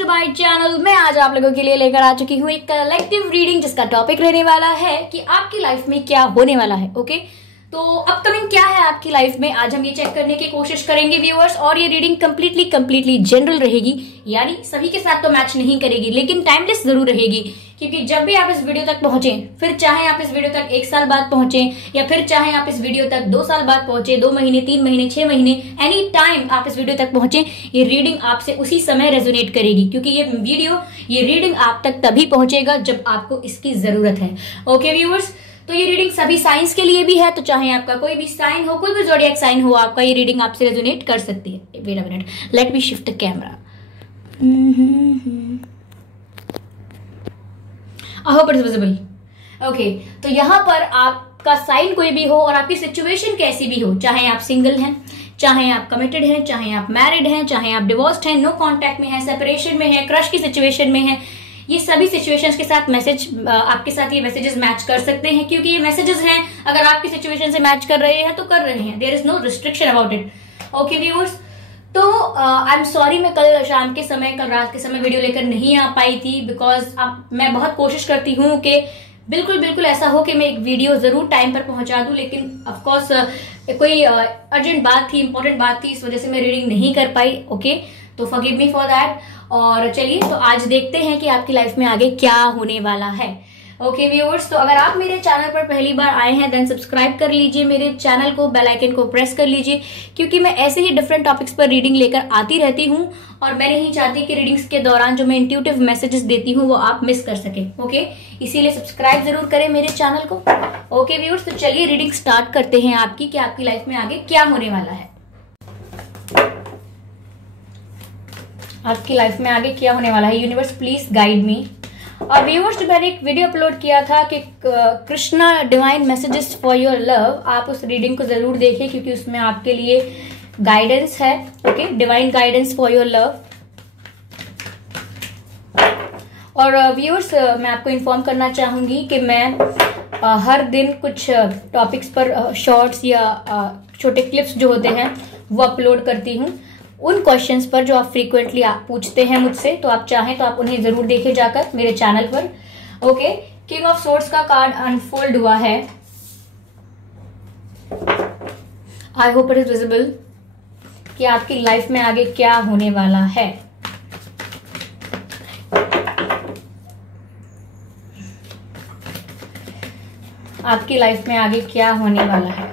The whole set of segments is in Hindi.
To my channel. मैं आज आप लोगों के लिए लेकर आ चुकी हूँ एक कलेक्टिव रीडिंग जिसका टॉपिक रहने वाला है कि आपकी लाइफ में क्या होने वाला है। ओके, तो अपकमिंग क्या है आपकी लाइफ में, आज हम ये चेक करने की कोशिश करेंगे व्यूअर्स। और ये रीडिंग कंप्लीटली जनरल रहेगी, यानी सभी के साथ तो मैच नहीं करेगी, लेकिन टाइमलेस जरूर रहेगी। क्योंकि जब भी आप इस वीडियो तक पहुंचे, फिर चाहे आप इस वीडियो तक 1 साल बाद पहुंचे या फिर चाहे आप इस वीडियो तक 2 साल बाद पहुंचे, 2 महीने, 3 महीने, 6 महीने, एनी टाइम आप इस वीडियो तक पहुंचे, ये रीडिंग आपसे उसी समय रेजोनेट करेगी। क्योंकि ये रीडिंग आप तक तभी पहुंचेगा जब आपको इसकी जरूरत है। ओके व्यूअर्स, तो ये रीडिंग सभी साइंस के लिए भी है, तो चाहे आपका कोई भी साइन हो, कोई भी ज़ोडिएक साइन हो, आपका ये रीडिंग आपसे रेजोनेट कर सकती है। Wait a minute, let me shift the camera. I hope it's visible. Okay, तो यहाँ पर आपका साइन कोई भी हो और आपकी सिचुएशन कैसी भी हो, चाहे आप सिंगल हैं, चाहे आप कमिटेड हैं, चाहे आप मैरिड हैं, चाहे आप डिवोर्स्ड हैं, नो कांटेक्ट में हैं, सेपरेशन में हैं, क्रश की सिचुएशन में हैं, ये सभी सिचुएशंस के साथ आपके साथ ये मैसेजेस मैच कर सकते हैं। क्योंकि ये मैसेजेस हैं, अगर आपकी सिचुएशन से मैच कर रहे हैं तो कर रहे हैं, there is no restriction about it. Okay viewers, तो आई एम सॉरी, मैं कल शाम के समय, कल रात के समय वीडियो लेकर नहीं आ पाई थी, बिकॉज मैं बहुत कोशिश करती हूँ कि बिल्कुल ऐसा हो कि मैं एक वीडियो जरूर टाइम पर पहुंचा दूं, लेकिन ऑफकोर्स कोई अर्जेंट बात थी, इंपॉर्टेंट बात थी, इस वजह से मैं रीडिंग नहीं कर पाई। ओके, तो फॉरगिव मी फॉर दैट। और चलिए, तो आज देखते हैं कि आपकी लाइफ में आगे क्या होने वाला है। ओके व्यूअर्स, तो अगर आप मेरे चैनल पर पहली बार आए हैं देन सब्सक्राइब कर लीजिए मेरे चैनल को, बेल आइकन को प्रेस कर लीजिए, क्योंकि मैं ऐसे ही डिफरेंट टॉपिक्स पर रीडिंग लेकर आती रहती हूँ और मैं नहीं चाहती कि रीडिंग्स के दौरान जो मैं इंट्यूटिव मैसेजेस देती हूँ वो आप मिस कर सके। ओके, इसीलिए सब्सक्राइब जरूर करें मेरे चैनल को। ओके व्यूअर्स, तो चलिए रीडिंग स्टार्ट करते हैं आपकी कि आपकी लाइफ में आगे क्या होने वाला है। आपकी लाइफ में आगे क्या होने वाला है, यूनिवर्स प्लीज गाइड मी। और व्यूअर्स, मैंने एक वीडियो अपलोड किया था कि Krishna divine messages for your love, आप उस रीडिंग को जरूर देखें क्योंकि उसमें आपके लिए गाइडेंस है। Okay, divine guidance for your love. और व्यूअर्स, मैं आपको इन्फॉर्म करना चाहूंगी कि मैं हर दिन कुछ टॉपिक्स पर शॉर्ट्स या छोटे क्लिप्स जो होते हैं वो अपलोड करती हूँ, उन क्वेश्चंस पर जो आप फ्रीक्वेंटली पूछते हैं मुझसे, तो आप चाहें तो आप उन्हें जरूर देखें जाकर मेरे चैनल पर। ओके, किंग ऑफ सोर्ड्स का कार्ड अनफोल्ड हुआ है। I hope it is visible कि आपकी लाइफ में आगे क्या होने वाला है। आपकी लाइफ में आगे क्या होने वाला है।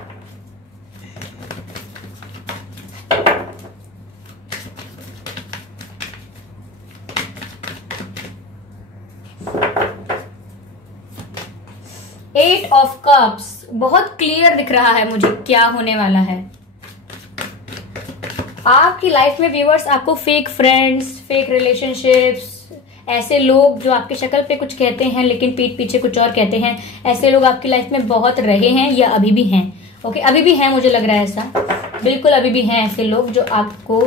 एट ऑफ कप्स बहुत क्लियर दिख रहा है मुझे क्या होने वाला है। आपकी लाइफ में व्यूअर्स, आपको फेक फ्रेंड्स, फेक रिलेशनशिप्स, ऐसे लोग जो आपकी शक्ल पे कुछ कहते हैं लेकिन पीठ पीछे कुछ और कहते हैं, ऐसे लोग आपकी लाइफ में बहुत रहे हैं या अभी भी हैं। ओके, अभी भी हैं, मुझे लग रहा है ऐसा, बिल्कुल अभी भी हैं ऐसे लोग जो आपको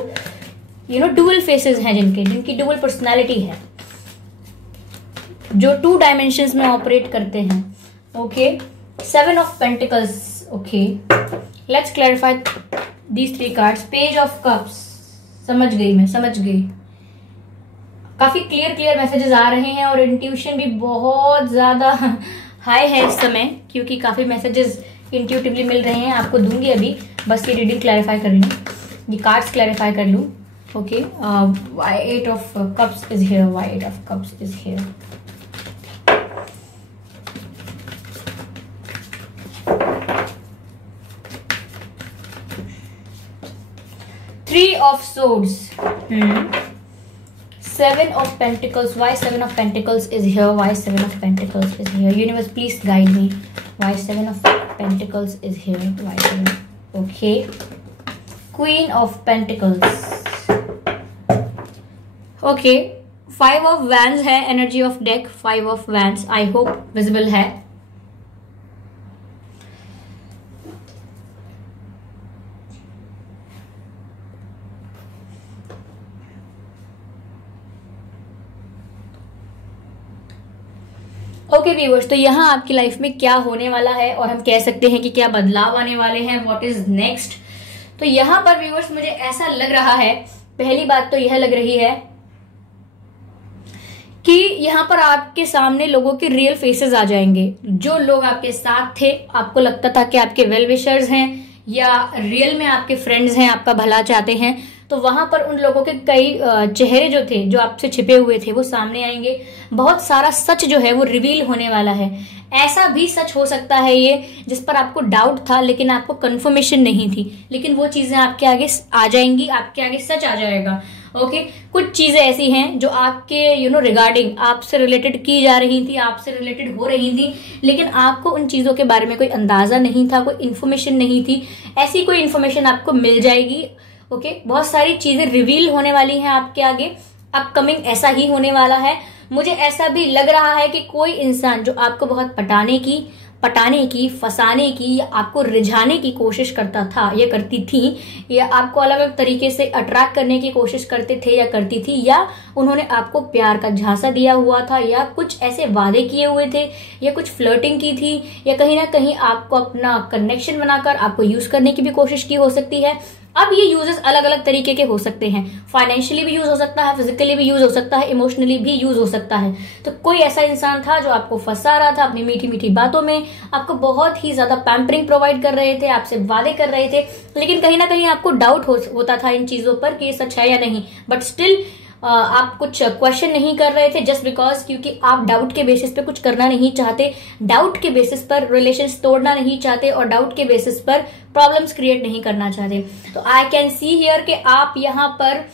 डुअल फेसेस हैं, जिनकी डुअल पर्सनैलिटी है, जो 2 डायमेंशंस में ऑपरेट करते हैं। Okay, 7 of pentacles. Okay, let's clarify these 3 cards. Page of cups, समझ गई। काफी क्लियर मैसेजेस आ रहे हैं और इंट्यूशन भी बहुत ज्यादा हाई है इस समय, क्योंकि काफी मैसेजेस इंट्यूटिवली मिल रहे हैं। आपको दूंगी अभी, बस ये रीडिंग क्लैरिफाई कर लूँ, ये कार्ड्स क्लैरिफाई कर लूँ। Okay, white of cups is here, white of cups is here. Three of swords. 7 of pentacles. Why 7 of pentacles is here? Why 7 of pentacles is here? Universe, please guide me. Why 7 of pentacles is here? Why 7? Okay. Queen of pentacles. Okay. 5 of wands है, energy of deck. 5 of wands. I hope visible है। ओके व्यूअर्स, तो यहाँ आपकी लाइफ में क्या होने वाला है और हम कह सकते हैं कि क्या बदलाव आने वाले हैं, व्हाट इज नेक्स्ट। तो यहाँ पर व्यूअर्स मुझे ऐसा लग रहा है, पहली बात तो यह लग रही है कि यहाँ पर आपके सामने लोगों के रियल फेसेस आ जाएंगे। जो लोग आपके साथ थे, आपको लगता था कि आपके वेल विशर्स हैं या रियल में आपके फ्रेंड्स हैं, आपका भला चाहते हैं, तो वहां पर उन लोगों के कई चेहरे जो थे, जो आपसे छिपे हुए थे, वो सामने आएंगे। बहुत सारा सच जो है वो रिवील होने वाला है। ऐसा भी सच हो सकता है ये जिस पर आपको डाउट था लेकिन आपको कंफर्मेशन नहीं थी, लेकिन वो चीजें आपके आगे आ जाएंगी, आपके आगे सच आ जाएगा। ओके, कुछ चीजें ऐसी हैं जो आपके रिगार्डिंग आपसे रिलेटेड की जा रही थी, आपसे रिलेटेड हो रही थी, लेकिन आपको उन चीजों के बारे में कोई अंदाजा नहीं था, कोई इन्फॉर्मेशन नहीं थी। ऐसी कोई इन्फॉर्मेशन आपको मिल जाएगी। ओके, बहुत सारी चीजें रिवील होने वाली हैं आपके आगे। अपकमिंग ऐसा ही होने वाला है। मुझे ऐसा भी लग रहा है कि कोई इंसान जो आपको बहुत पटाने की, फंसाने की या आपको रिझाने की कोशिश करता था या करती थी, या आपको अलग अलग तरीके से अट्रैक्ट करने की कोशिश करते थे या करती थी, या उन्होंने आपको प्यार का झांसा दिया हुआ था, या कुछ ऐसे वादे किए हुए थे, या कुछ फ्लर्टिंग की थी, या कहीं ना कहीं आपको अपना कनेक्शन बनाकर आपको यूज करने की भी कोशिश की हो सकती है। अब ये यूजेस अलग अलग तरीके के हो सकते हैं। फाइनेंशियली भी यूज हो सकता है, फिजिकली भी यूज हो सकता है, इमोशनली भी यूज हो सकता है। तो कोई ऐसा इंसान था जो आपको फंसा रहा था अपनी मीठी मीठी बातों में, आपको बहुत ही ज्यादा पैम्परिंग प्रोवाइड कर रहे थे, आपसे वादे कर रहे थे, लेकिन कहीं ना कहीं आपको डाउट होता था इन चीजों पर कि ये सच है या नहीं। बट स्टिल आप कुछ क्वेश्चन नहीं कर रहे थे, जस्ट बिकॉज क्योंकि आप डाउट के बेसिस पे कुछ करना नहीं चाहते, डाउट के बेसिस पर रिलेशंस तोड़ना नहीं चाहते, और डाउट के बेसिस पर प्रॉब्लम्स क्रिएट नहीं करना चाहते। तो आई कैन सी हियर कि आप यहाँ पर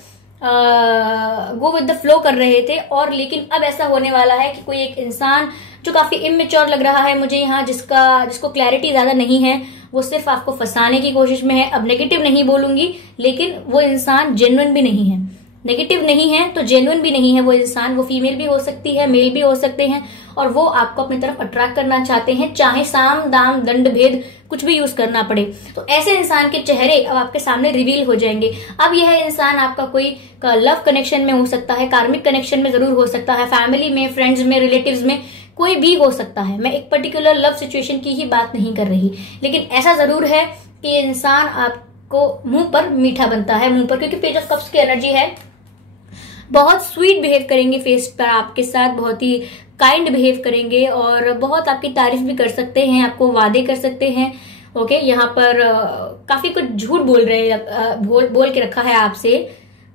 गो विद द फ्लो कर रहे थे, और लेकिन अब ऐसा होने वाला है कि कोई एक इंसान जो काफी इमेच्योर लग रहा है मुझे यहाँ, जिसको क्लैरिटी ज्यादा नहीं है, वो सिर्फ आपको फंसाने की कोशिश में है। अब नेगेटिव नहीं बोलूंगी, लेकिन वो इंसान जेन्युइन भी नहीं है। नेगेटिव नहीं है तो जेन्युइन भी नहीं है वो इंसान। वो फीमेल भी हो सकती है, मेल भी हो सकते हैं, और वो आपको अपनी तरफ अट्रैक्ट करना चाहते हैं, चाहे साम दाम दंड भेद कुछ भी यूज करना पड़े। तो ऐसे इंसान के चेहरे अब आपके सामने रिवील हो जाएंगे। अब यह इंसान आपका कोई लव कनेक्शन में हो सकता है, कार्मिक कनेक्शन में जरूर हो सकता है, फैमिली में, फ्रेंड्स में, रिलेटिव्स में, कोई भी हो सकता है। मैं एक पर्टिकुलर लव सिचुएशन की ही बात नहीं कर रही, लेकिन ऐसा जरूर है कि ये इंसान आपको मुंह पर मीठा बनता है, मुंह पर, क्योंकि पेज ऑफ कप्स की एनर्जी है। बहुत स्वीट बिहेव करेंगे फेस पर आपके साथ, बहुत ही काइंड बिहेव करेंगे, और बहुत आपकी तारीफ भी कर सकते हैं, आपको वादे कर सकते हैं। ओके, यहाँ पर काफी कुछ झूठ बोल रहे हैं, बोल के रखा है आपसे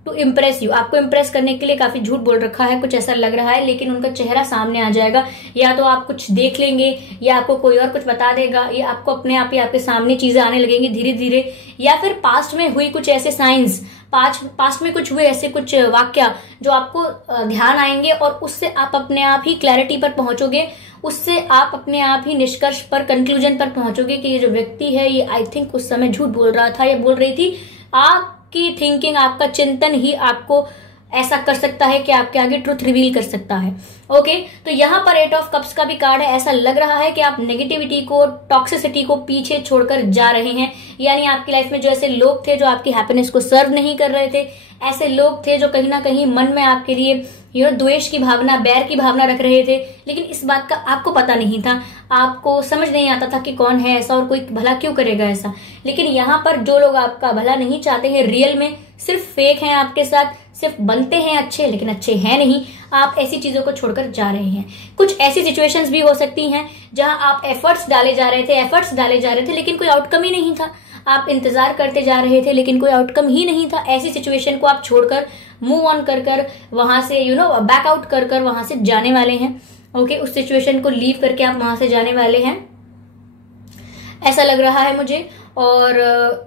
टू इम्प्रेस यू, आपको इम्प्रेस करने के लिए काफी झूठ बोल रखा है, कुछ ऐसा लग रहा है, लेकिन उनका चेहरा सामने आ जाएगा। या तो आप कुछ देख लेंगे, या आपको कोई और कुछ बता देगा, या आपको अपने आप ही आपके सामने चीजें आने लगेंगी धीरे धीरे, या फिर पास्ट में हुई कुछ ऐसे साइंस, पास्ट में कुछ हुए ऐसे कुछ वाक्य जो आपको ध्यान आएंगे, और उससे आप अपने आप ही क्लैरिटी पर पहुंचोगे, उससे आप अपने आप ही निष्कर्ष पर, कंक्लूजन पर पहुंचोगे कि ये जो व्यक्ति है ये आई थिंक उस समय झूठ बोल रहा था या बोल रही थी। आपकी थिंकिंग, आपका चिंतन ही आपको ऐसा कर सकता है कि आपके आगे ट्रुथ रिवील कर सकता है। ओके, तो यहाँ पर 8 ऑफ कप्स का भी कार्ड है। ऐसा लग रहा है कि आप नेगेटिविटी को, टॉक्सिसिटी को पीछे छोड़कर जा रहे हैं, यानी आपकी लाइफ में जो ऐसे लोग थे जो आपकी हैप्पीनेस को सर्व नहीं कर रहे थे, ऐसे लोग थे जो कहीं ना कहीं मन में आपके लिए द्वेष की भावना, बैर की भावना रख रहे थे, लेकिन इस बात का आपको पता नहीं था, आपको समझ नहीं आता था कि कौन है ऐसा और कोई भला क्यों करेगा ऐसा। लेकिन यहाँ पर जो लोग आपका भला नहीं चाहते हैं, रियल में सिर्फ फेक हैं आपके साथ, सिर्फ बनते हैं अच्छे लेकिन अच्छे हैं नहीं, आप ऐसी चीजों को छोड़कर जा रहे हैं। कुछ ऐसी सिचुएशंस भी हो सकती हैं जहां आप एफर्ट्स डाले जा रहे थे लेकिन कोई आउटकम ही नहीं था, आप इंतजार करते जा रहे थे लेकिन कोई आउटकम ही नहीं था। ऐसी सिचुएशन को आप छोड़कर, मूव ऑन कर वहां से बैक आउट कर वहां से जाने वाले हैं। ओके, उस सिचुएशन को लीव करके आप वहां से जाने वाले हैं, ऐसा लग रहा है मुझे। और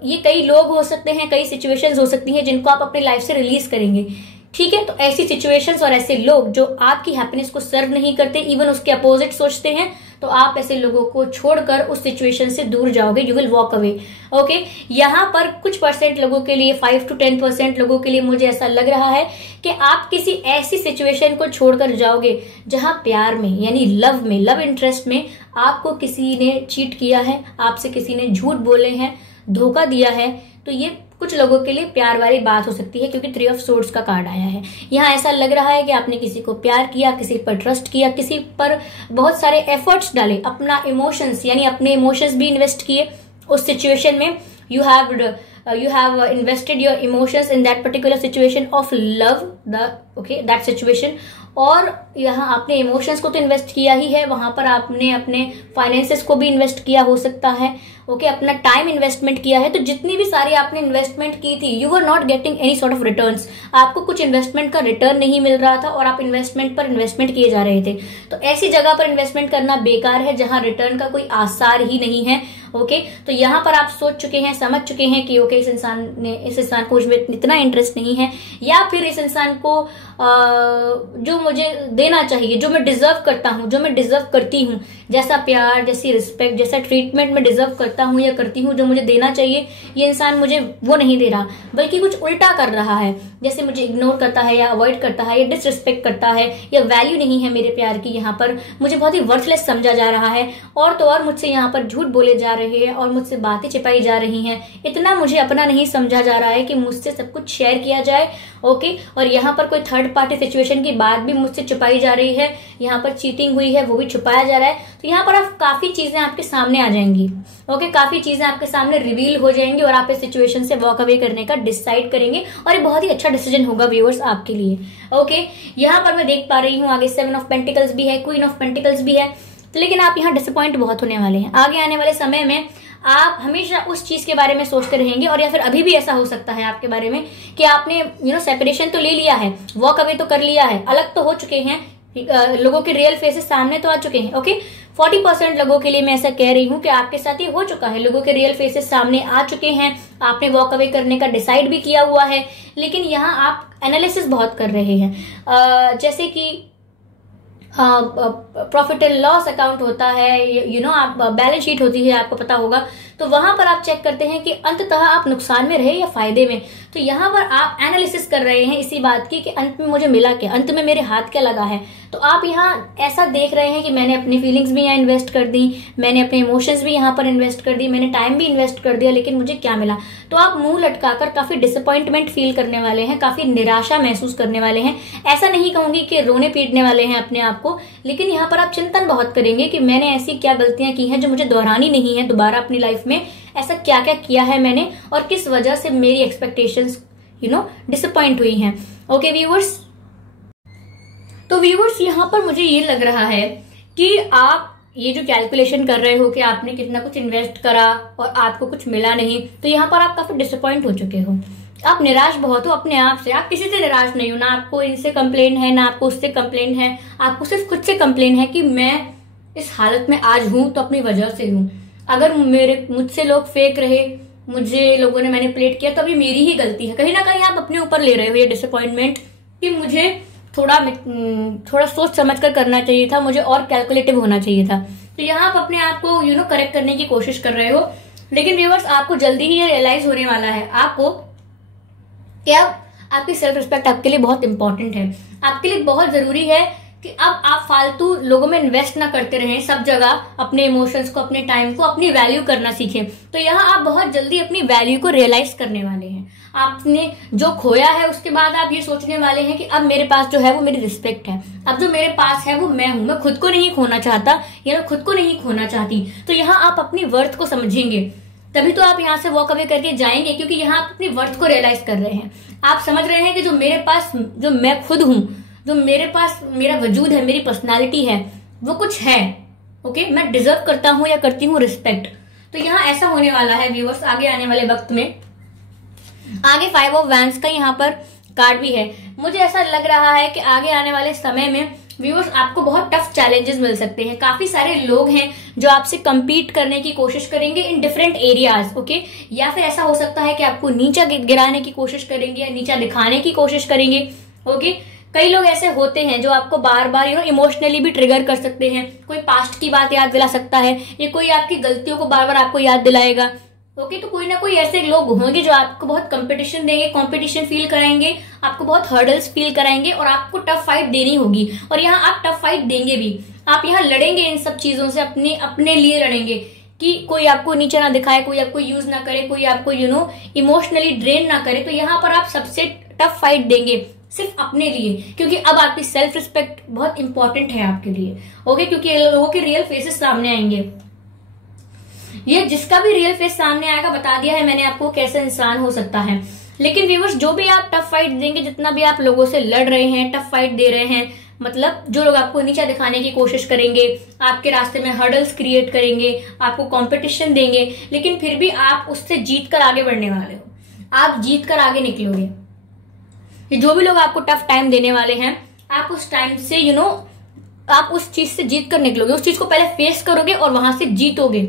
ये कई लोग हो सकते हैं, कई सिचुएशंस हो सकती हैं जिनको आप अपनी लाइफ से रिलीज करेंगे। ठीक है, तो ऐसी सिचुएशंस और ऐसे लोग जो आपकी हैप्पीनेस को सर्व नहीं करते, इवन उसके अपोजिट सोचते हैं, तो आप ऐसे लोगों को छोड़कर उस सिचुएशन से दूर जाओगे, you will walk away. Okay, यहाँ पर कुछ परसेंट लोगों के लिए, 5 to 10% लोगों के लिए मुझे ऐसा लग रहा है कि आप किसी ऐसी सिचुएशन को छोड़कर जाओगे जहां प्यार में, यानी लव इंटरेस्ट में आपको किसी ने चीट किया है, आपसे किसी ने झूठ बोले हैं, धोखा दिया है। तो ये कुछ लोगों के लिए प्यार वाली बात हो सकती है, क्योंकि 3 ऑफ सोर्ड्स का कार्ड आया है। यहाँ ऐसा लग रहा है कि आपने किसी को प्यार किया, किसी पर ट्रस्ट किया, किसी पर बहुत सारे एफर्ट्स डाले, अपना इमोशंस, यानी अपने इमोशंस भी इन्वेस्ट किए उस सिचुएशन में। You have invested your emotions in that particular situation of love, that situation. और यहाँ आपने इमोशंस को तो इन्वेस्ट किया ही है, वहां पर आपने अपने फाइनेंसेस को भी इन्वेस्ट किया हो सकता है, ओके, अपना टाइम इन्वेस्टमेंट किया है। तो जितनी भी सारी आपने इन्वेस्टमेंट की थी, you are not getting any sort of returns, आपको कुछ इन्वेस्टमेंट का रिटर्न नहीं मिल रहा था और आप इन्वेस्टमेंट पर इन्वेस्टमेंट किए जा रहे थे। तो ऐसी जगह पर इन्वेस्टमेंट करना बेकार है जहां रिटर्न का कोई आसार ही नहीं है, ओके। तो यहाँ पर आप सोच चुके हैं, समझ चुके हैं कि ओके, इस इंसान को मुझमें इतना इंटरेस्ट नहीं है, या फिर इस इंसान को जो मुझे देना चाहिए, जो मैं डिजर्व करता हूँ, जो मैं डिजर्व करती हूँ, जैसा प्यार, जैसी रिस्पेक्ट, जैसा ट्रीटमेंट मैं डिजर्व करता हूँ या करती हूँ, जो मुझे देना चाहिए, ये इंसान मुझे वो नहीं दे रहा, बल्कि कुछ उल्टा कर रहा है। जैसे मुझे इग्नोर करता है या अवॉइड करता है या डिसरिस्पेक्ट करता है, या वैल्यू नहीं है मेरे प्यार की, यहाँ पर मुझे बहुत ही वर्थलेस समझा जा रहा है, और तो और मुझसे यहाँ पर झूठ बोले जा रहे हैं और मुझसे बातें छिपाई जा रही हैं। इतना मुझे अपना नहीं समझा जा रहा है कि मुझसे सब कुछ शेयर किया जाए, ओके। और यहाँ पर कोई थर्ड पार्टी सिचुएशन की बात भी मुझसे छुपाई जा रही है, यहाँ पर चीटिंग हुई है वो भी छुपाया जा रहा है। तो यहाँ पर आप काफी चीजें आपके सामने आ जाएंगी, ओके, काफी चीजें आपके सामने रिवील हो जाएंगी और आप इस सिचुएशन से वॉक अवे करने का डिसाइड करेंगे, और ये बहुत ही अच्छा डिसीजन होगा व्यूअर्स आपके लिए, ओके। यहाँ पर मैं देख पा रही हूँ आगे 7 ऑफ पेंटिकल्स भी है, क्वीन ऑफ पेंटिकल्स भी है, लेकिन आप यहाँ डिसअपॉइंट बहुत होने वाले हैं। आगे आने वाले समय में आप हमेशा उस चीज के बारे में सोचते रहेंगे, और या फिर अभी भी ऐसा हो सकता है आपके बारे में कि आपने सेपरेशन तो ले लिया है, वॉक अवे तो कर लिया है, अलग तो हो चुके हैं, लोगों के रियल फेसेस सामने तो आ चुके हैं, ओके। 40% लोगों के लिए मैं ऐसा कह रही हूँ कि आपके साथ ये हो चुका है, लोगों के रियल फेसेस सामने आ चुके हैं, आपने वॉक अवे करने का डिसाइड भी किया हुआ है, लेकिन यहाँ आप एनालिसिस बहुत कर रहे हैं। जैसे कि प्रॉफिट एंड लॉस अकाउंट होता है, आप बैलेंस शीट होती है, आपको पता होगा, तो वहां पर आप चेक करते हैं कि अंततः आप नुकसान में रहे या फायदे में। तो यहाँ पर आप एनालिसिस कर रहे हैं इसी बात की कि अंत में मुझे मिला क्या, अंत में मेरे हाथ क्या लगा है। तो आप यहाँ ऐसा देख रहे हैं कि मैंने अपनी फीलिंग्स भी यहाँ इन्वेस्ट कर दी, मैंने अपने इमोशंस भी यहाँ पर इन्वेस्ट कर दी, मैंने टाइम भी इन्वेस्ट कर दिया, लेकिन मुझे क्या मिला। तो आप मुंह लटकाकर काफी डिसअपॉइंटमेंट फील करने वाले हैं, काफी निराशा महसूस करने वाले हैं। ऐसा नहीं कहूंगी कि रोने पीटने वाले हैं अपने आप को, लेकिन यहाँ पर आप चिंतन बहुत करेंगे कि मैंने ऐसी क्या गलतियां की हैं जो मुझे दोहरानी नहीं है दोबारा अपनी लाइफ में, ऐसा क्या क्या किया है मैंने और किस वजह से मेरी एक्सपेक्टेशंस डिसअपॉइंट हुई हैं, ओके व्यूअर्स। तो व्यूअर्स यहाँ पर मुझे ये लग रहा है कि आप ये जो कैलकुलेशन कर रहे हो कि आपने कितना कुछ इन्वेस्ट करा और आपको कुछ मिला नहीं, तो यहाँ पर आप काफी डिसअपॉइंट हो चुके हो, आप निराश बहुत हो अपने आप से। आप किसी से निराश नहीं हो, ना आपको इनसे कंप्लेन है, ना आपको उससे कंप्लेन है, आपको सिर्फ खुद से कंप्लेन है कि मैं इस हालत में आज हूं तो अपनी वजह से हूं। अगर मुझसे लोग फेक रहे, मुझे लोगों ने मैनिपुलेट किया, तो अभी मेरी ही गलती है। कहीं ना कहीं आप अपने ऊपर ले रहे हो ये डिसअपॉइंटमेंट कि मुझे थोड़ा सोच समझ कर करना चाहिए था, मुझे और कैलकुलेटिव होना चाहिए था। तो यहाँ आप अपने आप को करेक्ट करने की कोशिश कर रहे हो, लेकिन व्यूअर्स आपको जल्दी ही ये रियलाइज होने वाला है आपको कि अब आपकी सेल्फ रिस्पेक्ट आपके लिए बहुत इंपॉर्टेंट है, आपके लिए बहुत जरूरी है कि अब आप फालतू लोगों में इन्वेस्ट ना करते रहें सब जगह, अपने इमोशंस को, अपने टाइम को, अपनी वैल्यू करना सीखें। तो यहाँ आप बहुत जल्दी अपनी वैल्यू को रियलाइज करने वाले हैं। आपने जो खोया है उसके बाद आप ये सोचने वाले हैं कि अब मेरे पास जो है वो मेरी रिस्पेक्ट है, अब जो मेरे पास है वो मैं हूं, मैं खुद को नहीं खोना चाहता या मैं खुद को नहीं खोना चाहती। तो यहाँ आप अपनी वर्थ को समझेंगे, तभी तो आप यहाँ से वॉक अवे करके जाएंगे, क्योंकि यहाँ आप अपनी वर्थ को रियलाइज कर रहे हैं। आप समझ रहे हैं कि जो मेरे पास, जो मैं खुद हूं, जो मेरे पास मेरा वजूद है, मेरी पर्सनालिटी है, वो कुछ है, ओके। मैं डिजर्व करता हूं या करती हूँ रिस्पेक्ट। तो यहाँ ऐसा होने वाला है व्यूअर्स आगे आने वाले वक्त में। आगे 5 ऑफ वैंड्स का यहाँ पर कार्ड भी है। मुझे ऐसा लग रहा है कि आगे आने वाले समय में व्यूअर्स आपको बहुत टफ चैलेंजेस मिल सकते हैं। काफी सारे लोग हैं जो आपसे compete करने की कोशिश करेंगे इन डिफरेंट एरियाज, ओके। या फिर ऐसा हो सकता है कि आपको नीचा गिराने की कोशिश करेंगे या नीचा दिखाने की कोशिश करेंगे, ओके। कई लोग ऐसे होते हैं जो आपको बार बार इमोशनली भी ट्रिगर कर सकते हैं। कोई पास्ट की बात याद दिला सकता है, या कोई आपकी गलतियों को बार बार आपको याद दिलाएगा, ओके। तो कोई ना कोई ऐसे लोग होंगे जो आपको बहुत कंपटीशन देंगे, कंपटीशन फील कराएंगे, आपको बहुत हर्डल्स फील कराएंगे और आपको टफ फाइट देनी होगी। और यहाँ आप टफ फाइट देंगे भी, आप यहाँ लड़ेंगे इन सब चीजों से, अपने लिए लड़ेंगे कि कोई आपको नीचे ना दिखाए, कोई आपको यूज ना करे, कोई आपको इमोशनली ड्रेन ना करे। तो यहाँ पर आप सबसे टफ फाइट देंगे सिर्फ अपने लिए, क्योंकि अब आपकी सेल्फ रिस्पेक्ट बहुत इंपॉर्टेंट है आपके लिए, ओके। क्योंकि लोगों के रियल फेसेस सामने आएंगे। ये जिसका भी रियल फेस सामने आएगा, बता दिया है मैंने आपको कैसे इंसान हो सकता है। लेकिन व्यूअर्स जो भी आप टफ फाइट देंगे, जितना भी आप लोगों से लड़ रहे हैं, टफ फाइट दे रहे हैं, मतलब जो लोग आपको नीचा दिखाने की कोशिश करेंगे, आपके रास्ते में हर्डल्स क्रिएट करेंगे, आपको कंपटीशन देंगे, लेकिन फिर भी आप उससे जीत कर आगे बढ़ने वाले हो, आप जीत कर आगे निकलोगे। जो भी लोग आपको टफ टाइम देने वाले हैं, आप उस टाइम से आप उस चीज से जीत कर निकलोगे, उस चीज को पहले फेस करोगे और वहां से जीतोगे।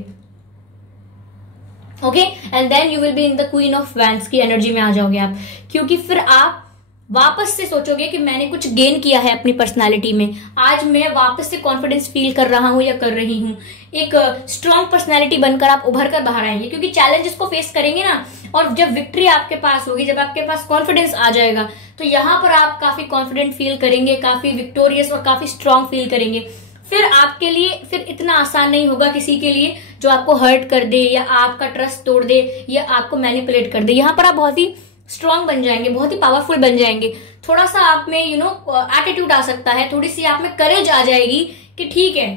Okay, and then you will be in the Queen of Wands की एनर्जी में आ जाओगे आप, क्योंकि फिर आप वापस से सोचोगे कि मैंने कुछ गेन किया है अपनी पर्सनालिटी में, आज मैं वापस से कॉन्फिडेंस फील कर रहा हूं या कर रही हूं। एक स्ट्रॉन्ग पर्सनालिटी बनकर आप उभर कर बाहर आएंगे, क्योंकि चैलेंजेस को फेस करेंगे ना, और जब विक्ट्री आपके पास होगी, जब आपके पास कॉन्फिडेंस आ जाएगा, तो यहां पर आप काफी कॉन्फिडेंट फील करेंगे, काफी विक्टोरियस और काफी स्ट्रांग फील करेंगे। फिर आपके लिए फिर इतना आसान नहीं होगा किसी के लिए जो आपको हर्ट कर दे या आपका ट्रस्ट तोड़ दे या आपको मैनिपुलेट कर दे। यहां पर आप बहुत ही स्ट्रांग बन जाएंगे, बहुत ही पावरफुल बन जाएंगे। थोड़ा सा आप में एटीट्यूड आ सकता है, थोड़ी सी आप में करेज आ जाएगी कि ठीक है,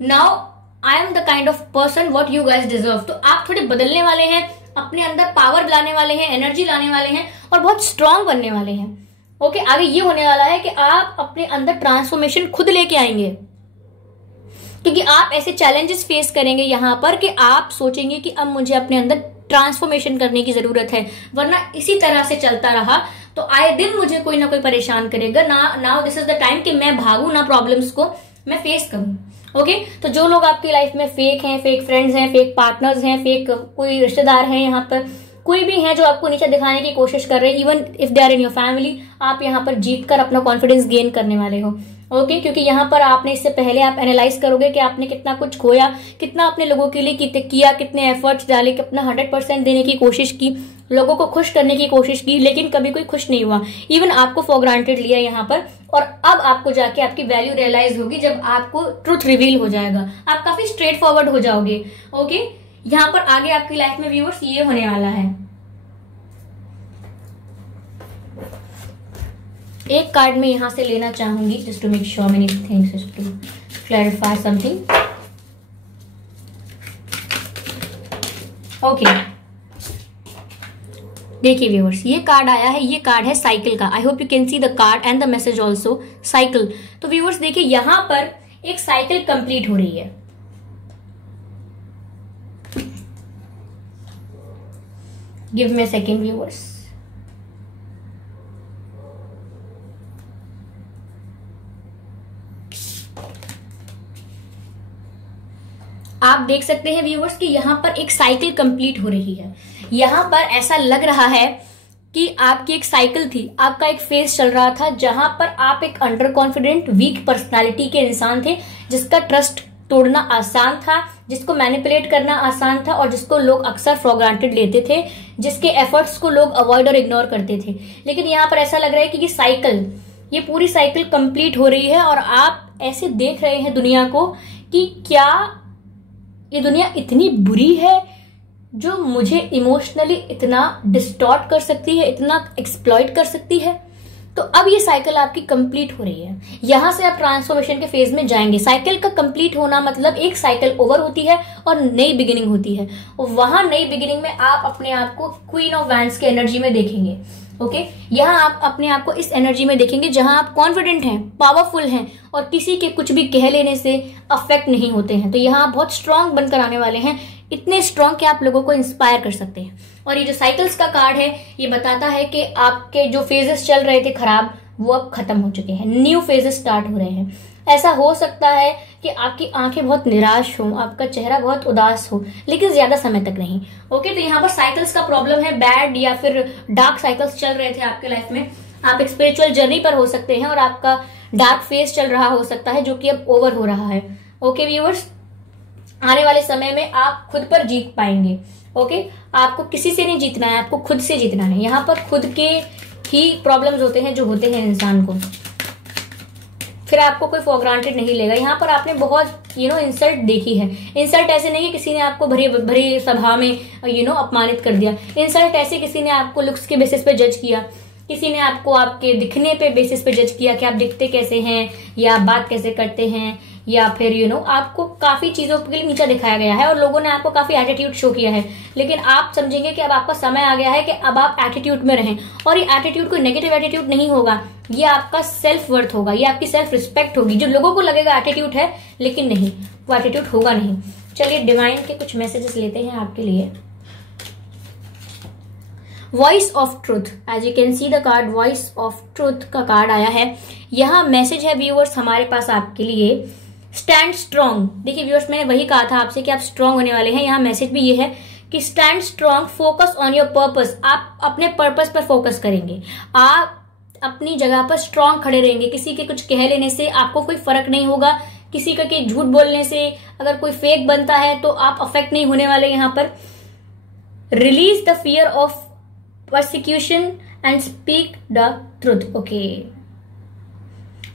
now I am the kind of person what you guys deserve. तो आप थोड़े बदलने वाले हैं, अपने अंदर पावर लाने वाले हैं, एनर्जी लाने वाले हैं और बहुत स्ट्रांग बनने वाले हैं। ओके, आगे ये होने वाला है कि आप अपने अंदर ट्रांसफॉर्मेशन खुद लेके आएंगे, क्योंकि आप ऐसे चैलेंजेस फेस करेंगे यहां पर कि आप सोचेंगे कि अब मुझे अपने अंदर ट्रांसफॉर्मेशन करने की जरूरत है, वरना इसी तरह से चलता रहा तो आए दिन मुझे कोई ना कोई परेशान करेगा। Now this is the time कि मैं भागूं ना, प्रॉब्लम्स को मैं फेस करूं। ओके, तो जो लोग आपकी लाइफ में फेक हैं, फेक फ्रेंड्स हैं, फेक पार्टनर्स हैं, फेक कोई रिश्तेदार हैं, यहाँ पर कोई भी है जो आपको नीचे दिखाने की कोशिश कर रहे हैं, even if they are in your family, आप यहाँ पर जीत कर अपना कॉन्फिडेंस गेन करने वाले हो। ओके, क्योंकि यहाँ पर आपने इससे पहले आप एनालाइज करोगे कि आपने कितना कुछ खोया, कितना अपने लोगों के लिए किया, कितने एफर्ट्स डाले, कितना 100% देने की कोशिश की, लोगों को खुश करने की कोशिश की, लेकिन कभी कोई खुश नहीं हुआ, इवन आपको फॉर ग्रांटेड लिया यहाँ पर। और अब आपको जाके आपकी वैल्यू रियलाइज होगी जब आपको ट्रुथ रिवील हो जाएगा, आप काफी स्ट्रेट फॉरवर्ड हो जाओगे। ओके, यहाँ पर आगे आपकी लाइफ में व्यूअर्स ये होने वाला है। एक कार्ड में यहां से लेना चाहूंगी just to make sure many things, just to clarify something. Okay, देखिए व्यूअर्स, ये कार्ड आया है, ये कार्ड है साइकिल का। I hope you can see the card and the message also, cycle. तो व्यूअर्स देखिए, यहां पर एक साइकिल कंप्लीट हो रही है। Give me a second viewers. आप देख सकते हैं व्यूअर्स कि यहाँ पर एक साइकिल कंप्लीट हो रही है। यहाँ पर ऐसा लग रहा है कि आपकी एक साइकिल थी, आपका एक फेज चल रहा था जहां पर आप एक अंडर कॉन्फिडेंट वीक पर्सनालिटी के इंसान थे, जिसका ट्रस्ट तोड़ना आसान था, जिसको मैनिपुलेट करना आसान था और जिसको लोग अक्सर फॉर ग्रांटेड लेते थे, जिसके एफर्ट्स को लोग अवॉइड और इग्नोर करते थे। लेकिन यहाँ पर ऐसा लग रहा है कि ये पूरी साइकिल कंप्लीट हो रही है और आप ऐसे देख रहे हैं दुनिया को कि क्या ये दुनिया इतनी बुरी है जो मुझे इमोशनली इतना डिस्टॉर्ट कर सकती है, इतना एक्सप्लॉइट कर सकती है। तो अब ये साइकिल आपकी कंप्लीट हो रही है, यहां से आप ट्रांसफॉर्मेशन के फेज में जाएंगे। साइकिल का कंप्लीट होना मतलब एक साइकिल ओवर होती है और नई बिगिनिंग होती है, और वहां नई बिगिनिंग में आप अपने आप को क्वीन ऑफ वैंड्स की एनर्जी में देखेंगे। ओके, यहाँ आप अपने आप को इस एनर्जी में देखेंगे जहां आप कॉन्फिडेंट हैं, पावरफुल हैं और किसी के कुछ भी कह लेने से अफेक्ट नहीं होते हैं। तो यहाँ आप बहुत स्ट्रांग बनकर आने वाले हैं, इतने स्ट्रांग कि आप लोगों को इंस्पायर कर सकते हैं। और ये जो साइकिल्स का कार्ड है, ये बताता है कि आपके जो फेजेस चल रहे थे खराब, वो अब खत्म हो चुके हैं, न्यू फेजेस स्टार्ट हो रहे हैं। ऐसा हो सकता है कि आपकी आंखें बहुत निराश हो, आपका चेहरा बहुत उदास हो, लेकिन ज्यादा समय तक नहीं। ओके, तो यहाँ पर साइकिल्स का प्रॉब्लम है, बैड या फिर डार्क साइकिल्स चल रहे थे आपके लाइफ में। आप एक स्पिरिचुअल जर्नी पर हो सकते हैं और आपका डार्क फेज चल रहा हो सकता है जो कि अब ओवर हो रहा है। ओके व्यूअर्स, आने वाले समय में आप खुद पर जीत पाएंगे। ओके, आपको किसी से नहीं जीतना है, आपको खुद से जीतना है। यहाँ पर खुद के ही प्रॉब्लम्स होते हैं जो होते हैं इंसान को, फिर आपको कोई फॉर ग्रांटेड नहीं लेगा। यहाँ पर आपने बहुत इंसल्ट देखी है। इंसल्ट ऐसे नहीं कि किसी ने आपको भरी सभा में अपमानित कर दिया। इंसल्ट ऐसे किसी ने आपको लुक्स के बेसिस पे जज किया, किसी ने आपको आपके दिखने पे बेसिस पे जज किया कि आप दिखते कैसे हैं या आप बात कैसे करते हैं या फिर आपको काफी चीजों के लिए नीचा दिखाया गया है और लोगों ने आपको काफी एटीट्यूड शो किया है, लेकिन आप समझेंगे कि अब आपका समय आ गया है कि अब आप एटीट्यूड में रहें। और ये एटीट्यूड कोई नेगेटिव एटीट्यूड नहीं होगा, ये आपका सेल्फ वर्थ होगा, ये आपकी सेल्फ रिस्पेक्ट होगी। जो लोगों को लगेगा एटीट्यूड है, लेकिन नहीं, वो एटीट्यूड होगा नहीं। चलिए डिवाइन के कुछ मैसेजेस लेते हैं आपके लिए। Voice of truth, as you can see the card voice of truth का कार्ड आया है। यहाँ मैसेज है व्यूअर्स हमारे पास आपके लिए, स्टैंड स्ट्रांग। देखिए व्यूअर्स, मैंने वही कहा था आपसे कि आप स्ट्रांग होने वाले हैं। यहाँ मैसेज भी ये है कि stand strong, focus on your purpose. आप अपने पर्पस पर फोकस करेंगे, आप अपनी जगह पर स्ट्रांग खड़े रहेंगे। किसी के कुछ कह लेने से आपको कोई फर्क नहीं होगा, किसी का के झूठ बोलने से अगर कोई फेक बनता है तो आप अफेक्ट नहीं होने वाले। यहाँ पर release the fear of persecution and speak the truth। Okay,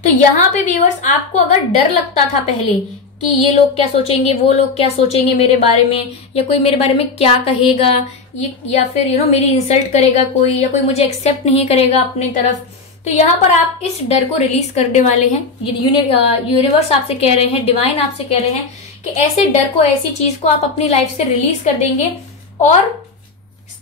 तो यहां पे व्यूअर्स आपको अगर डर लगता था पहले कि ये लोग क्या सोचेंगे, वो लोग क्या सोचेंगे मेरे बारे में, या कोई मेरे बारे में क्या कहेगा, ये या फिर मेरी इंसल्ट करेगा कोई, या कोई मुझे एक्सेप्ट नहीं करेगा अपनी तरफ, तो यहाँ पर आप इस डर को रिलीज करने वाले हैं। यूनिवर्स आपसे कह रहे हैं, डिवाइन आपसे कह रहे हैं कि ऐसे डर को, ऐसी चीज को आप अपनी लाइफ से रिलीज कर देंगे और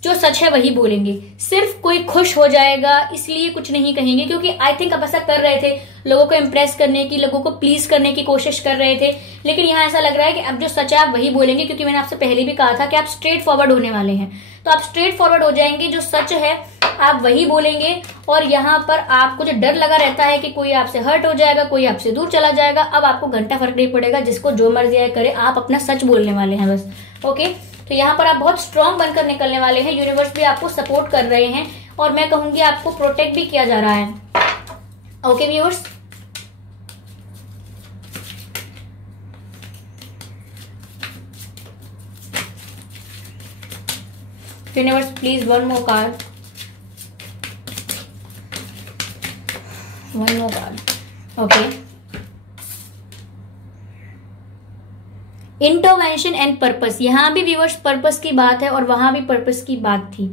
जो सच है वही बोलेंगे। सिर्फ कोई खुश हो जाएगा इसलिए कुछ नहीं कहेंगे, क्योंकि आई थिंक आप ऐसा कर रहे थे, लोगों को इम्प्रेस करने की, लोगों को प्लीज करने की कोशिश कर रहे थे, लेकिन यहाँ ऐसा लग रहा है कि अब जो सच है आप वही बोलेंगे, क्योंकि मैंने आपसे पहले भी कहा था कि आप स्ट्रेट फॉरवर्ड होने वाले हैं। तो आप स्ट्रेट फॉरवर्ड हो जाएंगे, जो सच है आप वही बोलेंगे। और यहाँ पर आपको जो डर लगा रहता है कि कोई आपसे हर्ट हो जाएगा, कोई आपसे दूर चला जाएगा, अब आपको घंटा फर्क नहीं पड़ेगा, जिसको जो मर्जी आए करे, आप अपना सच बोलने वाले हैं बस। ओके, तो यहाँ पर आप बहुत स्ट्रांग बनकर निकलने वाले हैं। यूनिवर्स भी आपको सपोर्ट कर रहे हैं और मैं कहूंगी आपको प्रोटेक्ट भी किया जा रहा है। Okay viewers, universe please one more card, one more card. Okay, intervention and purpose. यहां भी व्यूअर्स पर्पस की बात है और वहां भी पर्पस की बात थी।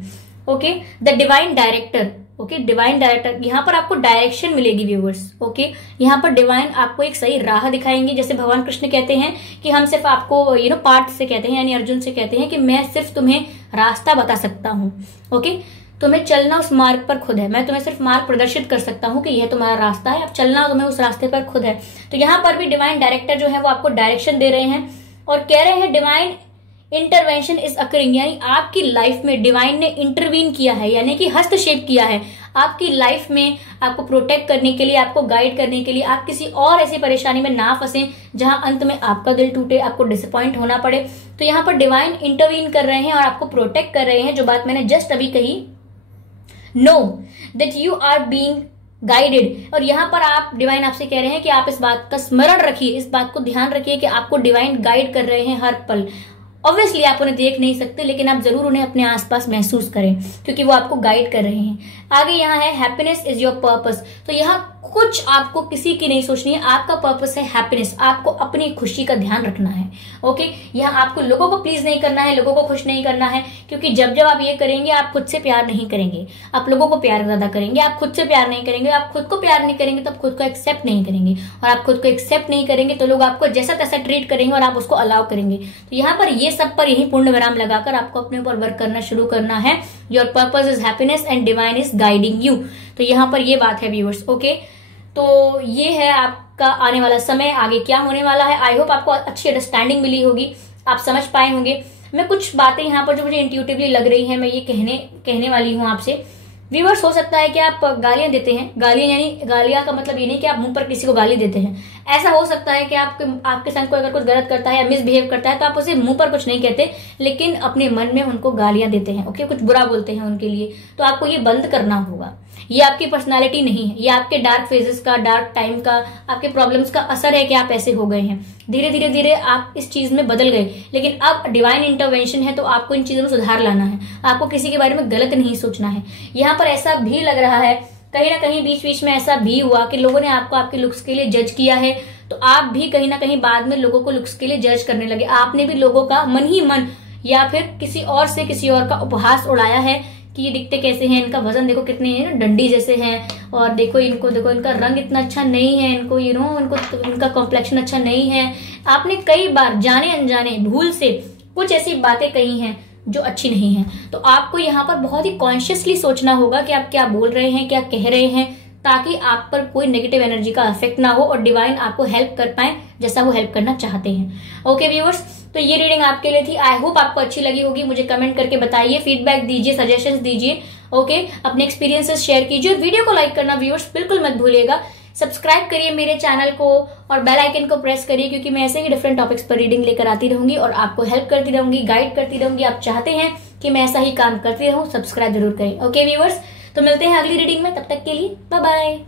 Okay, the divine director. Okay, divine director, यहाँ पर आपको डायरेक्शन मिलेगी व्यूअर्स। ओके, यहाँ पर डिवाइन आपको एक सही राह दिखाएंगे। जैसे भगवान कृष्ण कहते हैं कि हम सिर्फ आपको पार्थ से कहते हैं, यानी अर्जुन से कहते हैं कि मैं सिर्फ तुम्हें रास्ता बता सकता हूँ। ओके, तुम्हें चलना उस मार्ग पर खुद है, मैं तुम्हें सिर्फ मार्ग प्रदर्शित कर सकता हूँ कि यह तुम्हारा रास्ता है, अब चलना तुम्हें उस रास्ते पर खुद है। तो यहाँ पर भी डिवाइन डायरेक्टर जो है वो आपको डायरेक्शन दे रहे हैं और कह रहे हैं डिवाइन इंटरवेंशन इज अकरिंग, यानी आपकी लाइफ में डिवाइन ने इंटरवीन किया है, यानी कि हस्तक्षेप किया है आपकी लाइफ में, आपको प्रोटेक्ट करने के लिए, आपको गाइड करने के लिए, आप किसी और ऐसी परेशानी में ना फंसे जहां अंत में आपका दिल टूटे, आपको डिसअपॉइंट होना पड़े। तो यहाँ पर डिवाइन इंटरवीन कर रहे हैं और आपको प्रोटेक्ट कर रहे हैं। जो बात मैंने जस्ट अभी कही, know that you are being guided, और यहाँ पर आप डिवाइन आपसे कह रहे हैं कि आप इस बात का स्मरण रखिए, इस बात को ध्यान रखिए कि आपको डिवाइन गाइड कर रहे हैं हर पल। ऑब्वियसली आप उन्हें देख नहीं सकते, लेकिन आप जरूर उन्हें अपने आसपास महसूस करें, क्योंकि वो आपको गाइड कर रहे हैं। आगे यहाँ है हैप्पीनेस इज योर पर्पस। तो यहाँ कुछ आपको किसी की नहीं सोचनी है, आपका पर्पस है हैप्पीनेस, आपको अपनी खुशी का ध्यान रखना है। ओके, यहाँ आपको लोगों को प्लीज नहीं करना है, लोगों को खुश नहीं करना है, क्योंकि जब जब आप ये करेंगे आप खुद से प्यार नहीं करेंगे, आप लोगों को प्यार ज्यादा करेंगे, आप खुद से प्यार नहीं करेंगे, आप खुद को प्यार नहीं करेंगे तब खुद को एक्सेप्ट नहीं करेंगे, और आप खुद को एक्सेप्ट नहीं करेंगे तो लोग आपको जैसा तैसा ट्रीट करेंगे और आप उसको अलाउ करेंगे। तो यहाँ पर ये सब पर यही पूर्ण विराम लगाकर आपको अपने ऊपर वर्क करना शुरू करना है। Your purpose is happiness and divine is guiding you. तो यहाँ पर ये बात है व्यूअर्स। ओके, तो ये है आपका आने वाला समय, आगे क्या होने वाला है। आई होप आपको अच्छी अंडरस्टैंडिंग मिली होगी, आप समझ पाए होंगे। मैं कुछ बातें यहाँ पर जो मुझे इंट्यूटिवली लग रही है, मैं ये कहने वाली हूँ आपसे। व्यूअर्स, हो सकता है कि आप गालियां देते हैं, गालियां यानी गालियां का मतलब ये नहीं कि आप मुंह पर किसी को गाली देते हैं। ऐसा हो सकता है कि आपके संग कोई अगर कुछ गलत करता है या मिसबिहेव करता है तो आप उसे मुंह पर कुछ नहीं कहते, लेकिन अपने मन में उनको गालियां देते हैं। ओके, कुछ बुरा बोलते हैं उनके लिए। तो आपको ये बंद करना होगा। ये आपकी पर्सनालिटी नहीं है, ये आपके डार्क फेजेस का, डार्क टाइम का, आपके प्रॉब्लम्स का असर है कि आप ऐसे हो गए हैं। धीरे धीरे धीरे आप इस चीज में बदल गए, लेकिन अब डिवाइन इंटरवेंशन है तो आपको इन चीजों में सुधार लाना है। आपको किसी के बारे में गलत नहीं सोचना है। यहाँ पर ऐसा भी लग रहा है, कहीं ना कहीं बीच बीच में ऐसा भी हुआ कि लोगों ने आपको आपके लुक्स के लिए जज किया है, तो आप भी कहीं ना कहीं बाद में लोगों को लुक्स के लिए जज करने लगे। आपने भी लोगों का मन ही मन या फिर किसी और से किसी और का उपहास उड़ाया है कि ये दिखते कैसे हैं, इनका वजन देखो कितने हैं, डंडी जैसे हैं, और देखो इनको, देखो इनका रंग इतना अच्छा नहीं है, इनको इनको इनका कॉम्प्लेक्शन अच्छा नहीं है। आपने कई बार जाने अनजाने भूल से कुछ ऐसी बातें कही हैं जो अच्छी नहीं है, तो आपको यहाँ पर बहुत ही कॉन्शियसली सोचना होगा कि आप क्या बोल रहे हैं, क्या कह रहे हैं, ताकि आप पर कोई नेगेटिव एनर्जी का इफेक्ट ना हो और डिवाइन आपको हेल्प कर पाए जैसा वो हेल्प करना चाहते हैं। ओके व्यूअर्स, तो ये रीडिंग आपके लिए थी। आई होप आपको अच्छी लगी होगी। मुझे कमेंट करके बताइए, फीडबैक दीजिए, सजेशंस दीजिए। ओके, अपने एक्सपीरियंसेस शेयर कीजिए और वीडियो को लाइक करना व्यूअर्स बिल्कुल मत भूलिएगा। सब्सक्राइब करिए मेरे चैनल को और बेल आइकन को प्रेस करिए, क्योंकि मैं ऐसे ही डिफरेंट टॉपिक्स पर रीडिंग लेकर आती रहूंगी और आपको हेल्प करती रहूंगी, गाइड करती रहूंगी। आप चाहते हैं कि मैं ऐसा ही काम करती रहूं, सब्सक्राइब जरूर करें। ओके व्यूअर्स, तो मिलते हैं अगली रीडिंग में, तब तक के लिए बाय बाय।